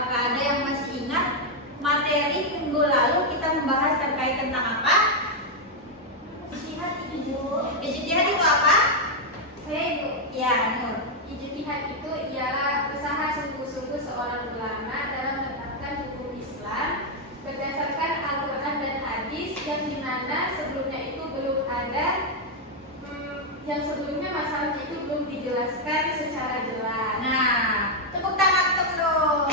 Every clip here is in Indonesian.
Apakah ada yang masih ingat materi minggu lalu kita membahas terkait tentang apa? Ijtihad itu, Bu. Ijtihad itu apa? Saya, Ibu. Ya, Nur. Ijtihad itu ialah usaha sungguh-sungguh seorang ulama dalam menetapkan hukum Islam berdasarkan Al-Quran dan Hadis yang dimana sebelumnya itu belum ada, yang sebelumnya masalahnya itu belum dijelaskan secara jelas. Nah, tepuk tangan untuk Nur.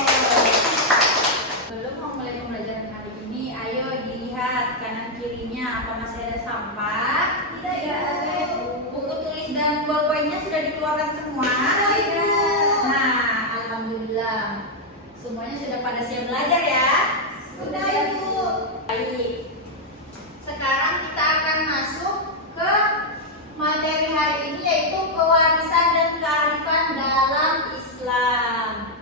Belum mau mulai pembelajaran hari ini, ayo dilihat kanan kirinya apa masih ada sampah? Tidak ada, Bu. Buku tulis dan bolpennya sudah dikeluarkan semua? Sudah. Nah, alhamdulillah. Semuanya sudah pada siap belajar ya? Sudah, Ibu. Baik. Sekarang kita akan masuk ke materi hari ini, yaitu pewarisan dan kearifan dalam Islam.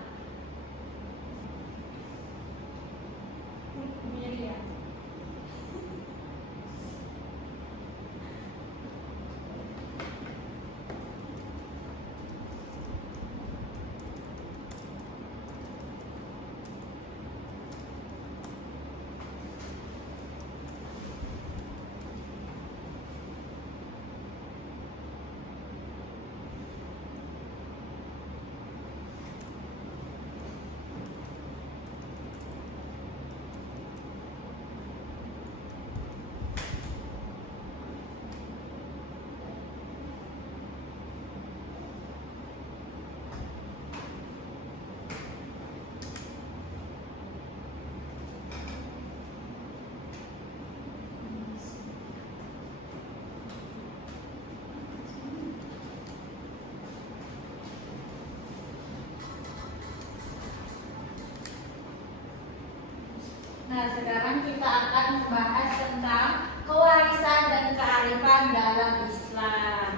Nah, sekarang kita akan membahas tentang kewarisan dan kearifan dalam Islam.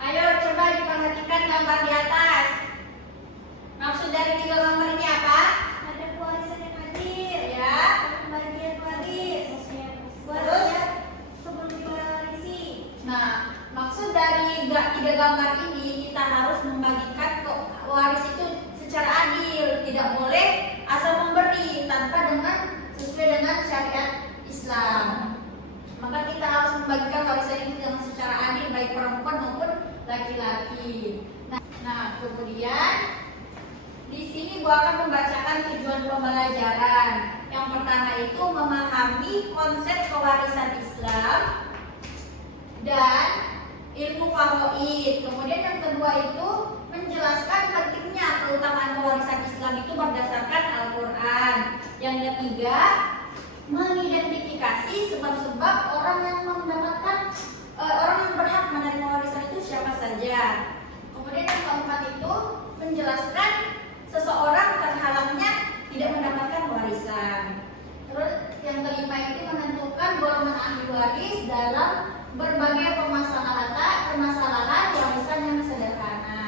Ayo coba diperhatikan gambar di atas. Maksud dari 3 gambar ini apa? Ada pewarisan yang adil, Ya. pembagian waris, Terus? wasiat sebelum diwarisi. Nah, maksud dari 3 gambar ini kita harus membagikan waris itu secara adil, tidak boleh asal memberi tanpa sesuai dengan syariat Islam. Maka kita harus membagikan warisan itu dengan secara adil, baik perempuan maupun laki-laki. Nah, kemudian di sini Bu akan membacakan tujuan pembelajaran. Yang pertama itu memahami konsep kewarisan Islam dan ilmu faraid. Kemudian yang kedua itu menjelaskan pentingnya keutamaan kewarisan Islam itu berdasarkan Al-Quran. Yang ketiga, mengidentifikasi sebab-sebab orang yang berhak menerima warisan itu siapa saja. Kemudian yang keempat itu menjelaskan seseorang terhalangnya tidak mendapatkan warisan. Terus yang kelima itu menentukan golongan ahli waris dalam berbagai permasalahan warisan yang sederhana.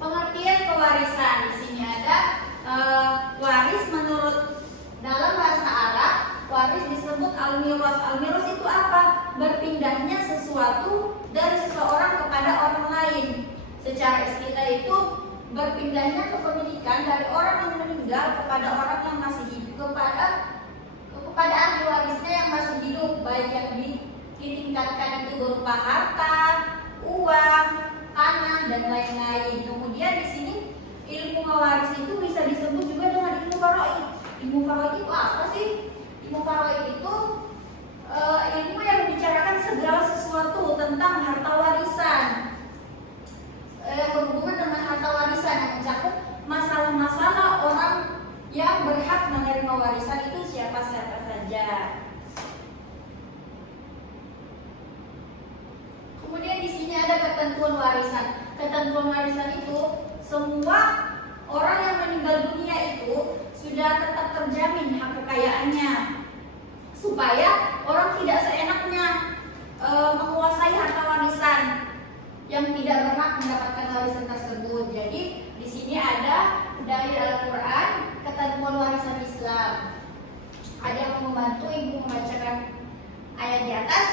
Pengertian kewarisan di sini ada waris menurut dalam bahasa Arab, waris disebut al-miras. Al-miras itu apa? Berpindahnya sesuatu dari seseorang kepada orang lain. Secara istilah itu berpindahnya kepemilikan dari orang yang meninggal kepada orang yang masih hidup, kepada ahli warisnya yang masih hidup, baik yang ditingkatkan itu berupa harta, uang, tanah dan lain-lain. Kemudian di sini ilmu mewaris itu bisa disebut juga dengan ilmu faraid. Ilmu faraid itu apa sih? Ilmu faraid itu ilmu yang membicarakan segala sesuatu tentang harta warisan, yang berhubungan dengan harta warisan, yang mencakup masalah-masalah orang yang berhak menerima warisan itu siapa-siapa saja. Kemudian di sini ada ketentuan warisan. Ketentuan warisan itu semua orang yang meninggal dunia itu sudah tetap terjamin hak kekayaannya, supaya orang tidak seenaknya menguasai harta warisan yang tidak berhak mendapatkan warisan tersebut. Jadi di sini ada dari Al-Quran ketentuan warisan Islam. Ada yang mau membantu Ibu membacakan ayat di atas?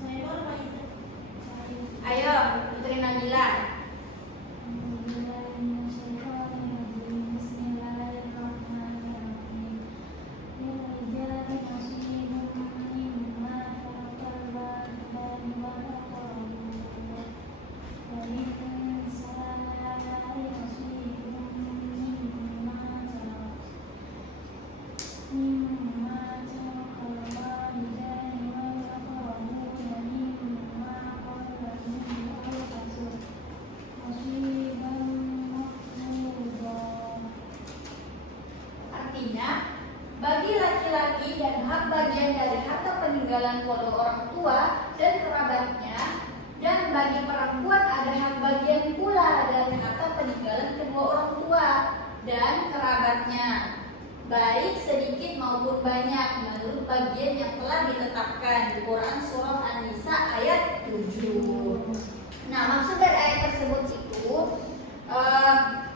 Saya baru sebagian dari harta peninggalan kedua orang tua dan kerabatnya, dan bagi perempuan ada hak bagian pula dari harta peninggalan kedua orang tua dan kerabatnya, baik sedikit maupun banyak, menurut bagian yang telah ditetapkan di Quran Surah An-Nisa ayat 7. Nah, maksud dari ayat tersebut itu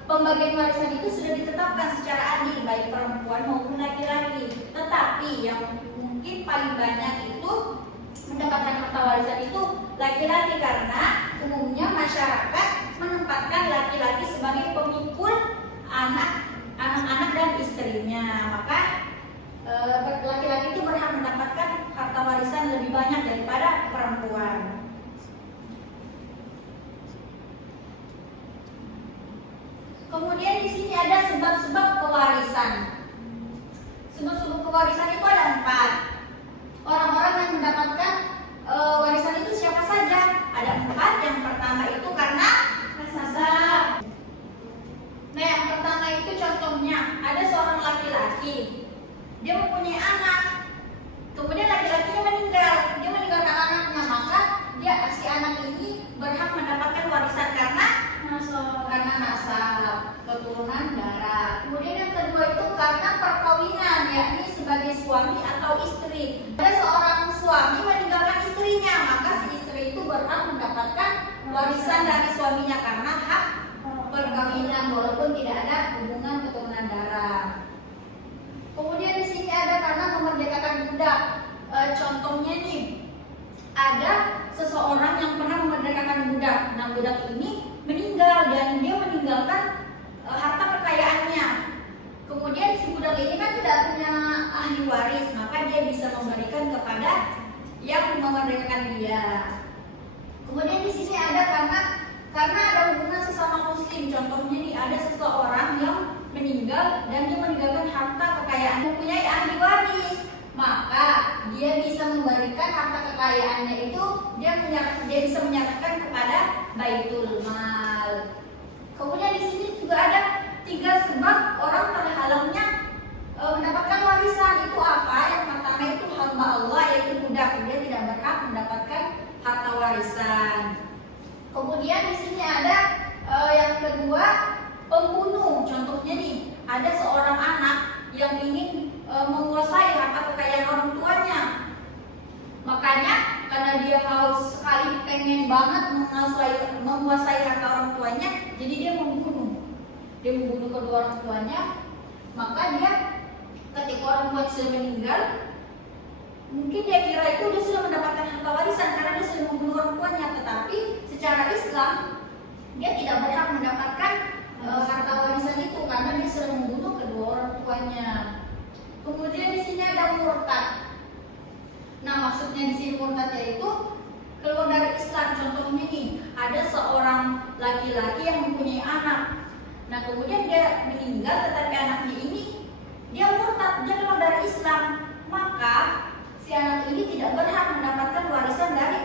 pembagian warisan itu sudah ditetapkan secara adil baik perempuan maupun laki-laki. Tetapi yang mungkin paling banyak itu mendapatkan harta warisan itu laki-laki, karena umumnya masyarakat menempatkan laki-laki sebagai pemikul anak-anak dan istrinya. Maka laki-laki itu berhak mendapatkan harta warisan lebih banyak daripada perempuan. Kemudian di sini ada sebab-sebab kewarisan. Sebab-sebab kewarisan itu ada 4. Orang-orang yang mendapatkan warisan itu siapa saja? Ada 4. Yang pertama itu karena nasab. Nah, yang pertama itu contohnya ada seorang laki-laki, dia mempunyai anak, kemudian laki-lakinya meninggal, dia meninggalkan anaknya, maka si anak ini berhak mendapatkan warisan karena nasab, keturunan darah. Kemudian yang kedua itu karena perkawinan, yakni sebagai suami atau istri. Ada seorang suami meninggalkan istrinya, maka si istri itu berhak mendapatkan warisan dari suaminya karena hak perkawinan walaupun tidak ada hubungan keturunan darah. Kemudian di sini ada karena memerdekakan budak. Contohnya nih, ada seseorang yang pernah memerdekakan budak. Nah, budak ini meninggal dan dia meninggalkan harta kekayaannya. Kemudian si budak ini kan tidak punya ahli waris, maka dia bisa memberikan kepada yang memerdekakan dia. Kemudian di sini ada karena ada hubungan sesama muslim. Contohnya nih, ada seseorang yang meninggal dan dia meninggalkan harta kekayaan, mempunyai ahli waris, maka dia bisa memberikan harta kekayaannya itu, dia bisa menyerahkan kepada Baitul Mal. Kemudian di sini juga ada 3 sebab orang terhalangnya mendapatkan warisan. Itu apa? Yang pertama itu hamba Allah, yaitu budak, dia tidak berhak mendapatkan harta warisan. Kemudian di sini ada yang kedua, pembunuh. Contohnya nih, ada seorang anak yang ingin menguasai harta kekayaan orang tuanya. Makanya karena dia haus sekali, pengen banget menguasai harta orang tuanya, jadi dia membunuh. Dia membunuh kedua orang tuanya. Maka dia ketika orang tua sudah meninggal, mungkin dia kira itu dia sudah mendapatkan harta warisan karena dia sudah membunuh orang tuanya. Tetapi secara Islam dia tidak berhak mendapatkan harta warisan itu karena dia sudah membunuh kedua orang tuanya. Kemudian di sini ada murtad. Nah, maksudnya di sini murtad yaitu keluar dari Islam. Contohnya nih, ada seorang laki-laki yang mempunyai anak. Nah, kemudian dia meninggal, tetapi anaknya ini dia murtad, dia keluar dari Islam. Maka si anak ini tidak berhak mendapatkan warisan dari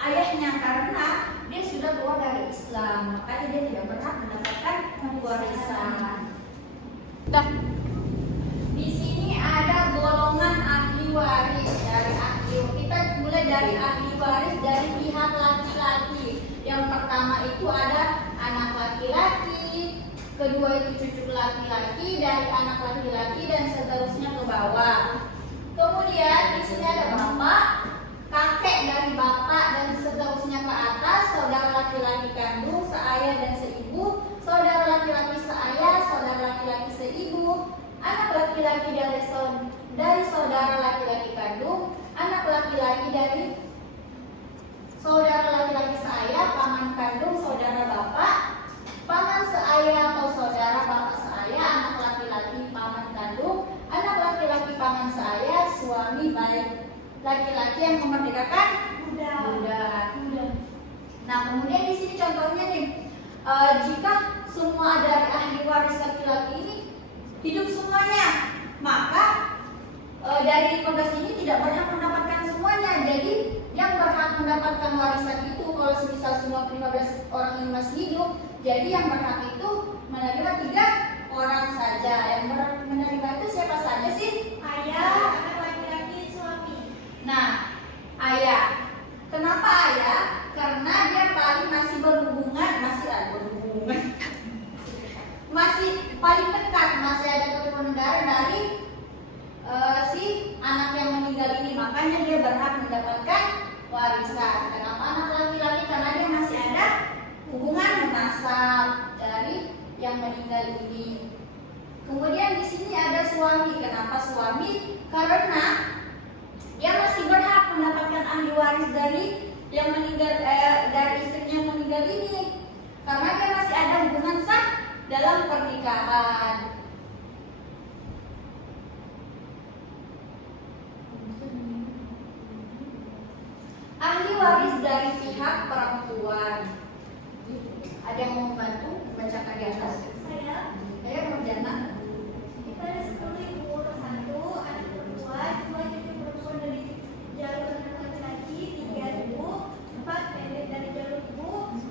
ayahnya karena dia sudah keluar dari Islam. Makanya dia tidak berhak mendapatkan warisan. Di sini ada golongan ahli waris kita mulai dari ahli waris dari pihak laki-laki. Yang pertama itu ada anak laki-laki, kedua itu cucu laki-laki, dari anak laki-laki dan seterusnya ke bawah. Kemudian di sini ada bapak, kakek dari bapak dan seterusnya ke atas, saudara laki-laki kandung, seayah dan seibu, saudara laki-laki seayah, saudara laki-laki seibu, anak laki-laki dari saudara laki-laki kandung, anak laki-laki dari saudara laki-laki seayah, paman kandung, saudara bapak, paman seayah atau saudara bapak seayah, anak laki-laki paman kandung, anak laki-laki paman seayah, suami baik laki-laki yang memerdekakan budak. Nah, kemudian di sini contohnya nih, jika semua dari ahli waris laki-laki ini hidup semuanya, maka dari 15 ini tidak berhak mendapatkan semuanya. Jadi yang berhak mendapatkan warisan itu kalau semisal semua 15 orang ini masih hidup, jadi yang berhak itu menerima 3 orang saja. Yang menerima itu siapa saja sih? Ayah, anak laki-laki, suami. anak yang meninggal ini, makanya dia berhak mendapatkan warisan. Kenapa anak laki-laki? Karena dia masih ada hubungan nasab dari yang meninggal ini. Kemudian di sini ada suami. Kenapa suami? Karena dia masih berhak mendapatkan ahli waris dari yang meninggal, dari istrinya yang meninggal ini, karena dia masih ada hubungan sah dalam pernikahan. Ahli waris dari pihak perempuan. Ada yang mau membantu membacakan di atas? Saya Nurjana. kita ada 10 ibu, 1 anak perempuan, 2 cucu perempuan dari jalur anak laki-laki, 3 ibu, 4 nenek dari jalur ibu, 5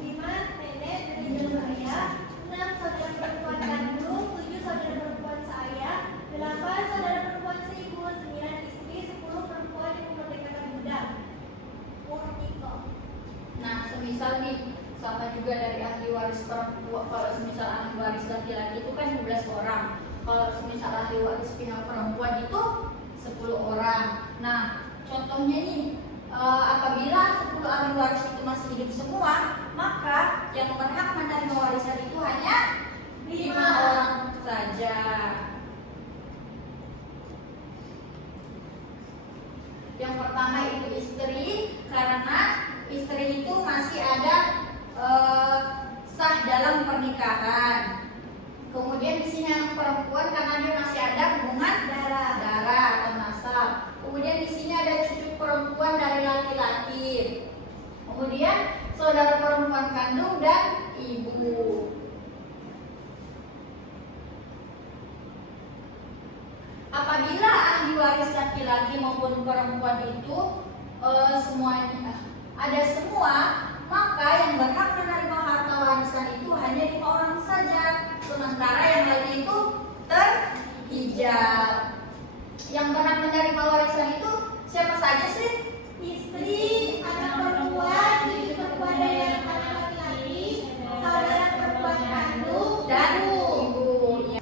nenek dari jalur ayah, 6 saudara perempuan kandung, 7 saudara perempuan seayah, 8 saudara perempuan seibu, 9 istri, 10 perempuan yang memerdekakan budak. Murniko. Nah, semisal nih sama juga dari ahli waris perempuan, kalau semisal ahli waris laki-laki itu kan 12 orang. Kalau semisal ahli waris pihak perempuan itu 10 orang. Nah, contohnya nih, apabila 10 ahli waris itu masih hidup semua, maka yang berhak menerima warisan itu hanya 5 orang saja. Yang pertama itu istri, karena istri itu masih ada sah dalam pernikahan. Kemudian di sini yang perempuan karena dia masih ada hubungan darah atau nasab. Kemudian di sini ada cucu perempuan dari laki-laki. Kemudian saudara perempuan kandung dan ibu. Apabila ahli waris laki-laki maupun perempuan itu semuanya ada semua, maka yang berhak menerima harta warisan itu hanya 5 orang saja, sementara yang lainnya itu terhijab. Yang berhak menerima warisan itu siapa saja sih? Istri, anak perempuan, cucu perempuan dari anak laki-laki, saudara perempuan kandung, Dan ibu.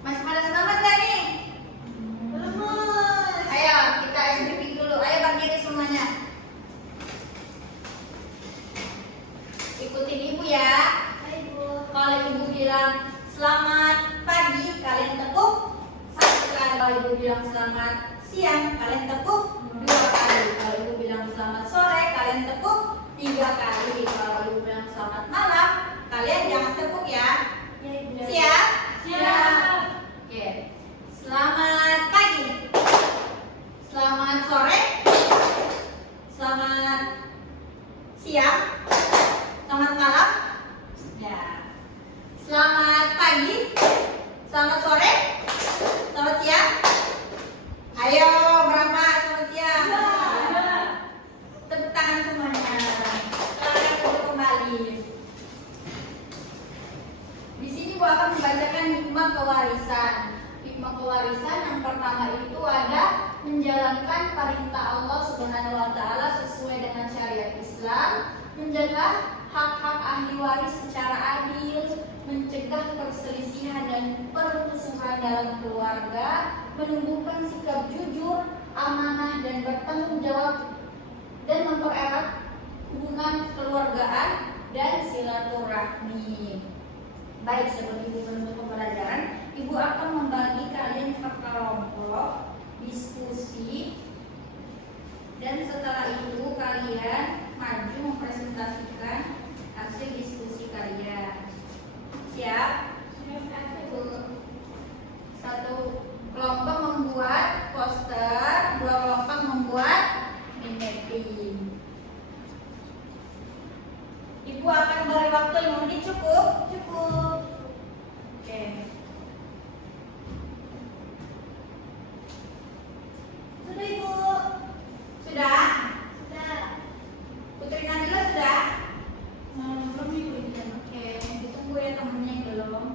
Masih pada selamat gak nih? lemes. Ayo kita SBP dulu. Ayo berdiri semuanya. Ikutin ibu ya. Ibu. Kalau ibu bilang selamat pagi, kalian tepuk 1 kali. Kalau ibu bilang selamat siang, kalian tepuk 2 kali. Kalau ibu bilang selamat sore, kalian tepuk 3 kali. Kalau ibu bilang selamat malam, kalian jangan tepuk ya. Ya, Ibu. Siap? Siap. Oke. Selamat pagi. Selamat sore. Selamat siang. Selamat malam. Ya. Selamat pagi. Selamat sore. Selamat siang. Ayo berapa selamat siang? Tepuk tangan semuanya. Silakan duduk kembali. Di sini Bu akan membacakan hikmah kewarisan. Hikmah kewarisan yang pertama itu ada menjalankan perintah Allah Subhanahu wa taala sesuai dengan syariat Islam, menjaga hak-hak ahli waris secara adil, mencegah perselisihan dan permusuhan dalam keluarga, menumbuhkan sikap jujur, amanah dan bertanggung jawab, dan mempererat hubungan kekeluargaan dan silaturahmi. Baik, sebelum ibu menutup pembelajaran, ibu akan membagi kalian ke kelompok diskusi, dan setelah itu kalian maju mempresentasikan hasil diskusi kalian. Siap? Satu kelompok membuat poster, 2 kelompok membuat mapping. Ibu akan beri waktu 5 menit, cukup? Cukup. Oke. Sudah, Ibu. Sudah? Sudah. Putri Nabila sudah? Belum ibu. Oke, ditunggu ya temennya yang belum.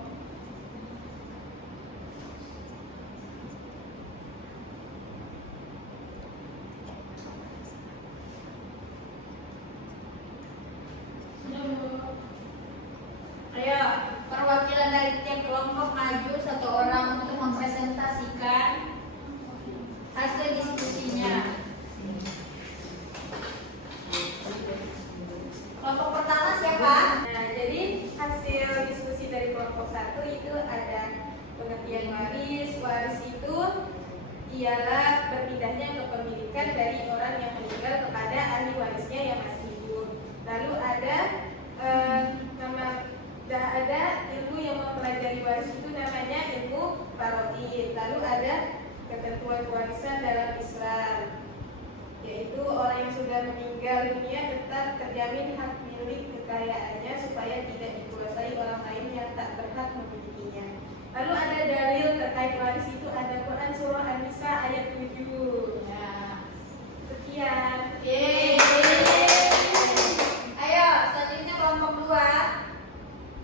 Ayo, perwakilan dari tiap kelompok maju 1 orang untuk mempresentasikan hasil diskusi berpindahnya kepemilikan dari orang yang meninggal kepada ahli warisnya yang masih hidup. Lalu ada ilmu yang mempelajari waris itu namanya ilmu faraid. Lalu ada ketentuan warisan dalam Islam, yaitu orang yang sudah meninggal dunia tetap terjamin hak milik kekayaannya supaya tidak dikuasai orang lain yang tak berhak memilikinya. Lalu ada dalil terkait waris itu ada Quran surah An-Nisa ayat 7. Ya, sekian. Yeay. Ayo, selanjutnya kelompok 2.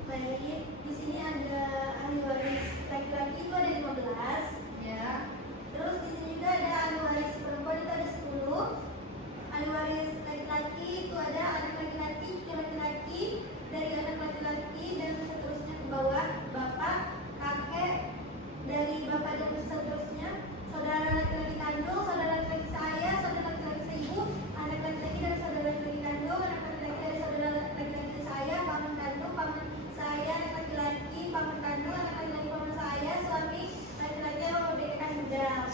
Baik, di sini ada ahli waris laki-laki itu ada 15. Ya. Terus di sini juga ada ahli waris perempuan itu ada 10. Ahli waris laki-laki itu ada anak laki-laki, cucu laki-laki, dari anak laki-laki dan seterusnya ke bawah, bapak, kakek, dari bapak dan seterusnya, saudara laki-laki kandung, saudara laki-laki saya, saudara laki-laki seibu, anak laki-laki dari saudara laki-laki kandung, anak laki-laki dari saudara laki-laki saya, paman kandung, paman saya, anak laki-laki, paman kandung, anak laki-laki paman saya, suami laki-laki yang memerdekakan budak.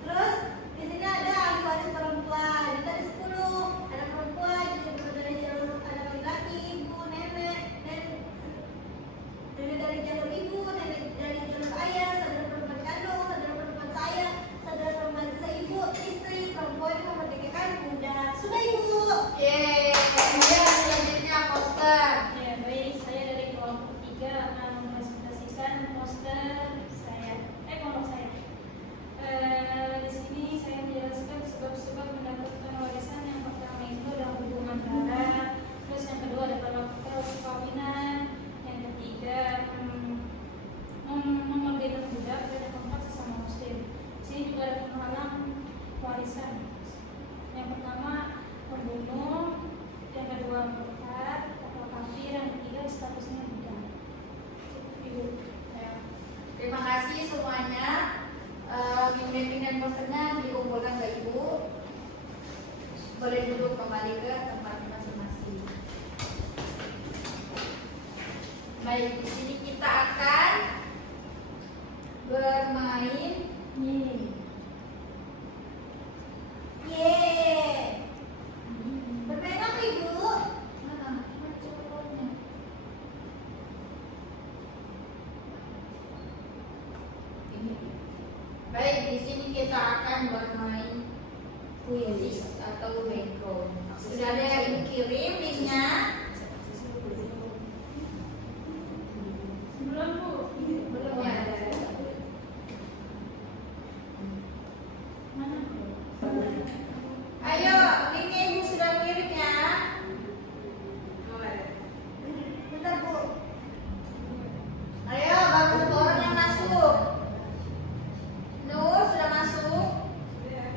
Terus di sini ada ahli waris perempuan, itu ada 10. Anak perempuan juga dari jalur anak laki-laki, ibu, nenek, nenek dari jalur ibu, nenek dari jalur ayah, saudara perempuan kandung, saudara perempuan saya, saudara perempuan seibu, istri perempuan yang memerdekakan budak. Sudah ibu. Yeay. Kemudian selanjutnya poster. Ya, baik, saya dari kelompok 3 akan mempresentasikan poster saya. Kelompok saya. Di sini saya menjelaskan sebab-sebab mendapatkan warisan. Yang pertama itu adalah hubungan darah, terus yang kedua adalah perkawinan, yang ketiga memerdekakan budak, dan yang keempat sesama muslim. Di sini juga ada penghalang warisan. Yang pertama pembunuh, yang kedua murtad atau kafir, yang ketiga statusnya budak. Ibu. Ya. Terima kasih semuanya. Bimbing dan posternya dikumpulkan ke Ibu. Boleh duduk kembali ke tempatnya masing-masing. Baik, di sini kita akan bermain nih. Yeay. Bermain apa ibu? Mana coklatnya? Ini. Baik, di sini kita akan bermain kuis atau background. Sudah ada yang kirim linknya? Belum, Bu. Belum ya? Mana? Ayo, linknya Ibu sudah kirim ya? Bentar bu. Ayo, baru satu orang yang masuk. Nur sudah masuk? Ya.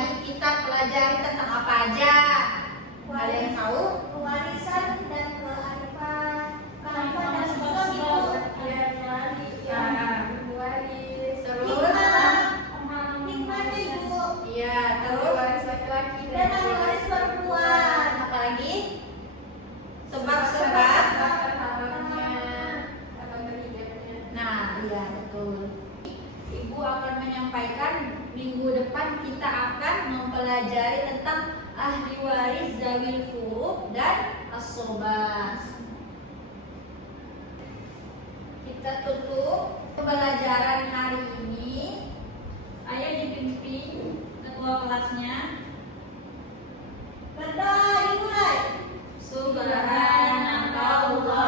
tadi kita pelajari tentang apa aja? Kalian tahu? Pewarisan dan kearifan dan Islam itu Terus? hikmah ibu Iya, terus Waris laki-laki dan ahli waris perempuan. apa lagi? Sebab-sebab. Nah, iya betul. Ibu akan menyampaikan minggu depan kita akan mempelajari tentang ahli waris zawil furud dan as-sobas. Kita tutup pembelajaran hari ini. Ayo dipimpin ketua kelasnya. Berdoa dimulai. Subhanakallahumma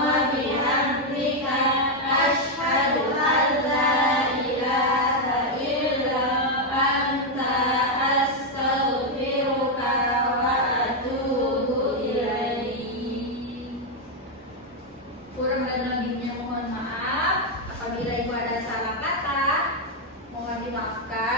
wa bihamdika asyhadu an la ilaha illa anta astaghfiruka wa atubu ilaik. Kurang dan lebihnya mohon maaf. Apabila ibu ada salah kata, mohon dimaafkan.